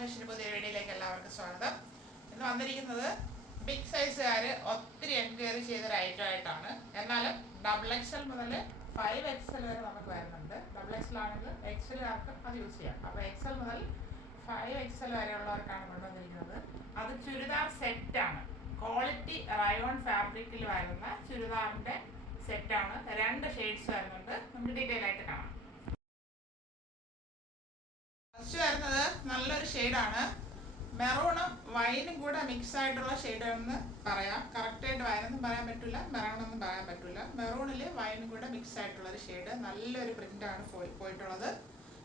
ഫാഷന് പുതിയ വീഡിയോയിലേക്ക് എല്ലാവർക്കും സ്വാഗതം. ഇന്ന് വന്നിരിക്കുന്നത് ബിഗ് സൈസുകാർ ഒത്തിരി എൻക്വയറി ചെയ്തൊരു ഐറ്റം ആയിട്ടാണ്. എന്നാലും XXL മുതൽ 5XL വരെ നമുക്ക് വരുന്നുണ്ട്. XXL ആണെങ്കിൽ എക്സലുകാർക്കും അത് യൂസ് ചെയ്യാം. അപ്പോൾ XL മുതൽ 5XL വരെയുള്ളവർക്കാണ് കൊണ്ടുവന്നിരിക്കുന്നത്. അത് ചുരിദാർ സെറ്റാണ്. ക്വാളിറ്റി റയോൺ ഫാബ്രിക്കിൽ വരുന്ന ചുരിദാറിൻ്റെ സെറ്റാണ്. 2 ഷെയ്ഡ്സ് വരുന്നുണ്ട്. നമുക്ക് ഡീറ്റെയിൽ ആയിട്ട് കാണാം. ഫസ്റ്റ് വരുന്നത് നല്ലൊരു ഷെയ്ഡാണ്. മെറൂണും വൈനും കൂടെ മിക്സ് ആയിട്ടുള്ള ഷെയ്ഡാണെന്ന് പറയാം. കറക്റ്റായിട്ട് വയനൊന്നും പറയാൻ പറ്റില്ല, മെറൂണൊന്നും പറയാൻ പറ്റില്ല. മെറൂണിൽ വൈനും കൂടെ മിക്സ് ആയിട്ടുള്ളൊരു ഷെയ്ഡ്. നല്ലൊരു പ്രിൻ്റാണ് പോയിട്ടുള്ളത്.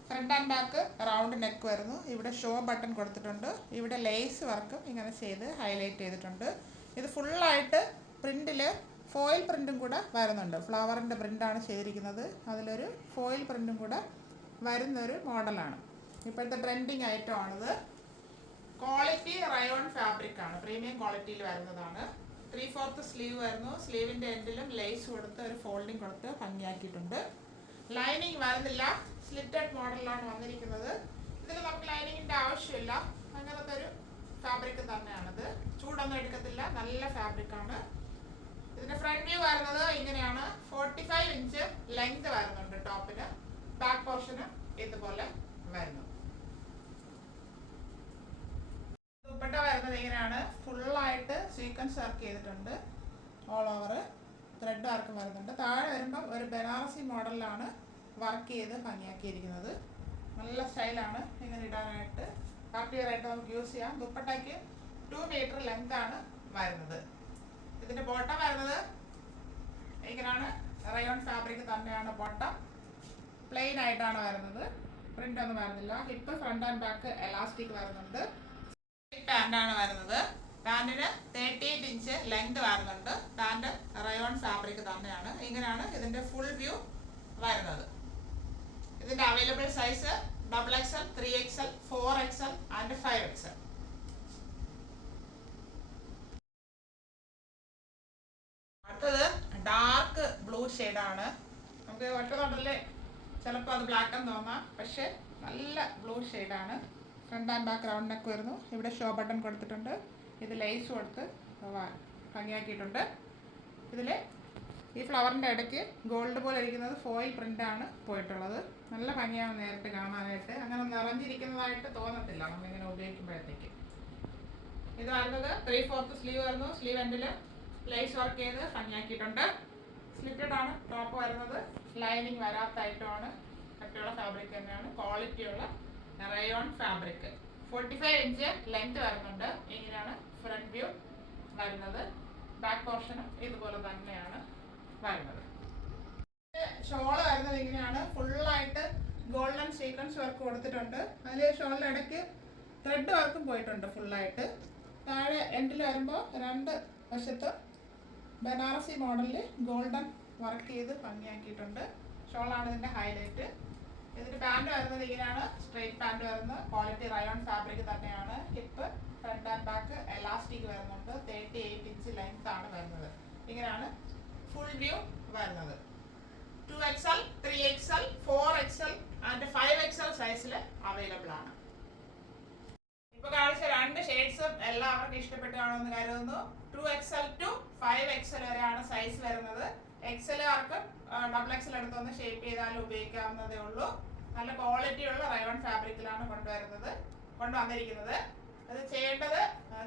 Front and back round neck വരുന്നു. ഇവിടെ ഷോ ബട്ടൺ കൊടുത്തിട്ടുണ്ട്. ഇവിടെ ലേസ് വർക്കും ഇങ്ങനെ ചെയ്ത് ഹൈലൈറ്റ് ചെയ്തിട്ടുണ്ട്. ഇത് ഫുള്ളായിട്ട് പ്രിൻറ്റിൽ ഫോയിൽ പ്രിൻറ്റും കൂടെ വരുന്നുണ്ട്. ഫ്ലവറിൻ്റെ പ്രിൻ്റാണ് ചെയ്തിരിക്കുന്നത്. അതിലൊരു ഫോയിൽ പ്രിൻറ്റും കൂടെ വരുന്നൊരു മോഡലാണ്. ഇപ്പോഴത്തെ ട്രെൻഡിങ് ഐറ്റം ആണിത്. ക്വാളിറ്റി റയോൺ ഫാബ്രിക് ആണ്. പ്രീമിയം ക്വാളിറ്റിയിൽ വരുന്നതാണ്. 3/4 സ്ലീവ് വരുന്നു. സ്ലീവിൻ്റെ എൻഡിലും ലേസ് കൊടുത്ത് ഒരു ഫോൾഡിങ് കൊടുത്ത് ഭംഗിയാക്കിയിട്ടുണ്ട്. ലൈനിങ് വരുന്നില്ല. സ്ലിറ്റഡ് മോഡലിലാണ് വന്നിരിക്കുന്നത്. ഇതിൽ നമുക്ക് ലൈനിങ്ങിൻ്റെ ആവശ്യമില്ല. അങ്ങനത്തെ ഒരു ഫാബ്രിക് തന്നെയാണിത്. ചൂടൊന്നും എടുക്കത്തില്ല. നല്ല ഫാബ്രിക്കാണ്. ഇതിൻ്റെ ഫ്രണ്ട് വ്യൂ വരുന്നത് ഇങ്ങനെയാണ്. 45 ഇഞ്ച് ലെങ്ത് വരുന്നുണ്ട് ടോപ്പിന്. ബാക്ക് പോർഷന് ഇതുപോലെ വരുന്നു. ദുപ്പട്ട വരുന്നത് ഇങ്ങനെയാണ്. ഫുള്ളായിട്ട് സീക്വൻസ് വർക്ക് ചെയ്തിട്ടുണ്ട്. ഓൾ ഓവർ ത്രെഡ് വർക്ക് വരുന്നുണ്ട്. താഴെ വരുമ്പം ഒരു ബനാറസി മോഡലിലാണ് വർക്ക് ചെയ്ത് ഭംഗിയാക്കിയിരിക്കുന്നത്. നല്ല സ്റ്റൈലാണ്. ഇങ്ങനെ ഇടാനായിട്ട് പാർട്ടി വെയർ ആയിട്ട് നമുക്ക് യൂസ് ചെയ്യാം. ദുപ്പട്ടയ്ക്ക് 2 മീറ്റർ ലെങ്ത് ആണ് വരുന്നത്. ഇതിൻ്റെ ബോട്ടം വരുന്നത് ഇങ്ങനെയാണ്. റയോൺ ഫാബ്രിക് തന്നെയാണ് ബോട്ടം. പ്ലെയിൻ ആയിട്ടാണ് വരുന്നത്. പ്രിന്റ് ഒന്നും വരുന്നില്ല. Hip front and back elastic വരുന്നുണ്ട്. പാൻ്റാണ് വരുന്നത്. പാൻറ്റിന് 38 ഇഞ്ച് ലെങ്ത് വരുന്നുണ്ട്. പാൻറ് റയോൺ ഫാബ്രിക് തന്നെയാണ്. ഇങ്ങനെയാണ് ഇതിൻ്റെ ഫുൾ വ്യൂ വരുന്നത്. ഇതിൻ്റെ available size XXL, 3XL, 4XL and 5XL. അടുത്തത് ഡാർക്ക് ബ്ലൂ ഷെയ്ഡാണ്. നമുക്ക് ഒറ്റ തൊണ്ടല് ചിലപ്പോൾ അത് ബ്ലാക്ക് എന്ന് തോന്നാം, പക്ഷേ നല്ല ബ്ലൂ ഷെയ്ഡാണ്. Front and back round neck വരുന്നു. ഇവിടെ ഷോ ബട്ടൺ കൊടുത്തിട്ടുണ്ട്. ഇത് ലേസ് കൊടുത്ത് ഭംഗിയാക്കിയിട്ടുണ്ട്. ഇതിൽ ഈ ഫ്ലവറിൻ്റെ ഇടയ്ക്ക് ഗോൾഡ് പോലെ ഇരിക്കുന്നത് ഫോയിൽ പ്രിൻ്റാണ് പോയിട്ടുള്ളത്. നല്ല ഭംഗിയാണ് നേരിട്ട് കാണാനായിട്ട്. അങ്ങനെ നിറഞ്ഞിരിക്കുന്നതായിട്ട് തോന്നത്തില്ല നമ്മളിങ്ങനെ ഉപയോഗിക്കുമ്പോഴത്തേക്ക്. ഇത് വരുന്നത് 3/4 സ്ലീവ് വരുന്നു. സ്ലീവ് എൻഡിൽ ലേസ് വർക്ക് ചെയ്ത് ഭംഗിയാക്കിയിട്ടുണ്ട്. സ്ലിറ്റഡ് ആണ് ടോപ്പ് വരുന്നത്. ലൈനിങ് വരാത്ത ഐറ്റമാണ്. കട്ടിയുള്ള ഫാബ്രിക് തന്നെയാണ്. ക്വാളിറ്റിയുള്ള റയോൺ ഫാബ്രിക്. 45 ഇഞ്ച് ലെങ്ത് വരുന്നുണ്ട്. ഇങ്ങനെയാണ് ഫ്രണ്ട് വ്യൂ വരുന്നത്. ബാക്ക് പോർഷനും ഇതുപോലെ തന്നെയാണ് വരുന്നത്. ഷോള് വരുന്നത് ഇങ്ങനെയാണ്. ഫുള്ളായിട്ട് ഗോൾഡൻ സീക്വൻസ് വർക്ക് കൊടുത്തിട്ടുണ്ട്. അതിൽ ഷോളിൻ്റെ ഇടയ്ക്ക് ത്രെഡ് വർക്കും പോയിട്ടുണ്ട് ഫുള്ളായിട്ട്. താഴെ എൻഡിൽ വരുമ്പോൾ 2 വശത്ത് ബനാറസി മോഡലിൽ ഗോൾഡൻ വർക്ക് ചെയ്ത് ഭംഗിയാക്കിയിട്ടുണ്ട്. ഷോളാണ് ഇതിൻ്റെ ഹൈലൈറ്റ്. ഇതിൻ്റെ പാൻറ് വരുന്നത് ഇങ്ങനെയാണ്. സ്ട്രെയിറ്റ് പാൻറ് വരുന്ന ക്വാളിറ്റി റയോൺ ഫാബ്രിക് തന്നെയാണ്. Hip front and back elastic വരുന്നുണ്ട്. 38 ഇഞ്ച് ലെങ്ത് ആണ് വരുന്നത്. ഇങ്ങനെയാണ് ഫുൾ വ്യൂ വരുന്നത്. 2XL, 3XL, 4XL and 5XL സൈസിൽ അവൈലബിൾ ആണ്. ഇപ്പോൾ കാണിച്ച 2 ഷെയ്ഡ്സും എല്ലാവർക്കും ഇഷ്ടപ്പെട്ട് കാണുമെന്ന് കരുതുന്നു. 2XL to 5XL വരെയാണ് സൈസ് വരുന്നത്. XLകാർക്കും XXL എടുത്തൊന്ന് ഷേപ്പ് ചെയ്താലും ഉപയോഗിക്കാവുന്നതേ ഉള്ളൂ. നല്ല ക്വാളിറ്റിയുള്ള റയോൺ ഫാബ്രിക്കിലാണ് കൊണ്ടുവന്നിരിക്കുന്നത്. അത് ചെയ്യേണ്ടത്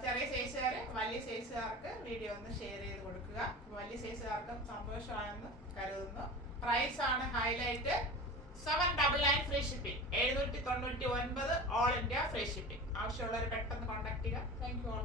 ചെറിയ സൈസുകാർ വലിയ സൈസുകാർക്ക് വീഡിയോ ഒന്ന് ഷെയർ ചെയ്ത് കൊടുക്കുക. വലിയ സൈസുകാർക്കും സന്തോഷമാണെന്ന് കരുതുന്നു. പ്രൈസ് ആണ് highlight. 799 free shipping. 799 all India free shipping. ആവശ്യമുള്ളവർ പെട്ടെന്ന് കോൺടാക്ട് ചെയ്യുക. Thank you all.